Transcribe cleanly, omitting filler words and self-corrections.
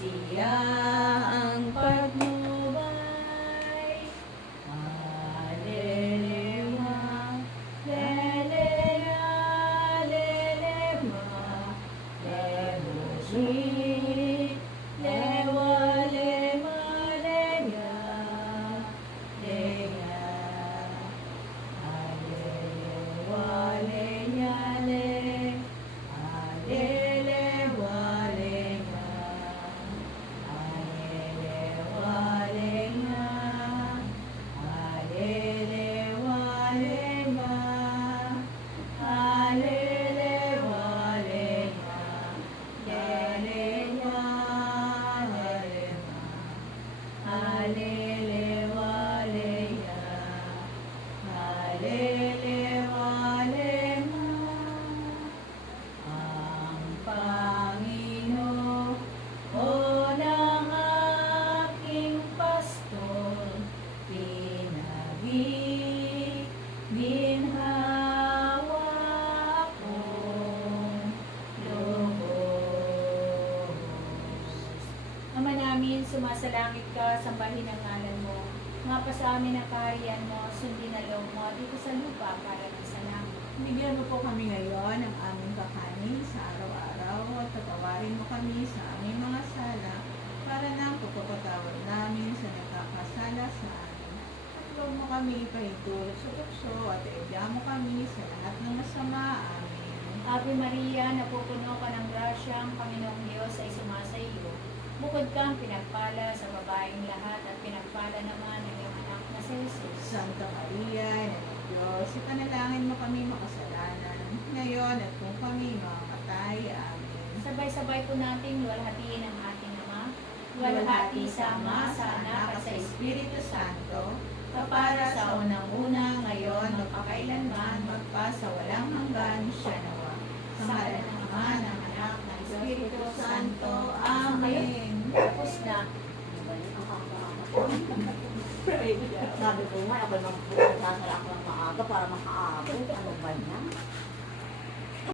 siya ang patnubay. Alelema, lelena, lelema, lemushi, lewa, lema, leya, leya, alelewa, leya, le, alelewa, leya, alelewa, leya, alelewa, leya, alelewa, leya, lelewa, lelema, alelewa, leya, alelewa, lema. Ang Panginoon ng aking pastor, ginhawa akong lubos. Ama namin, sumasalangit ka, sambahin ang ngalan mo. Nga sa amin ang kaharian mo, sundin na loob mo dito sa lupa para sa langit. Bigyan mo po kami ngayon ng aming kakanin sa araw-araw at patawarin mo kami sa aming mga sala para nang pagpapatawad namin sa nagkakasala sa amin. At huwag mo kami ipahintulot sa tukso at iadya mo kami sa lahat ng masama. Amen. Ave Maria, napupuno ka ng grasya, ang Panginoong Diyos ay sumasa iyo. Bukod kang pinagpala sa babaeng lahat at pinagpala naman ang iyong anak na si Jesus. Santa Maria, Ina ng Diyos, ipanalangin mo kami makasalanan, ngayon at kung kami mamamatay. Amen. Sabay-sabay po nating luwalhatiin ang ating Ama, luwalhati sa Ama, sa Anak at sa Espiritu Santo, kapara sa unang-una, ngayon, magpakailanman, magpasawalang hanggan, siya nawa. Sa ngalan ng Ama, ng Anak, ng Espiritu Santo. Amen. Tapos na. Sabi ko nga, ako nang sasala ako ng maaga para makaabot. Ano ba niya?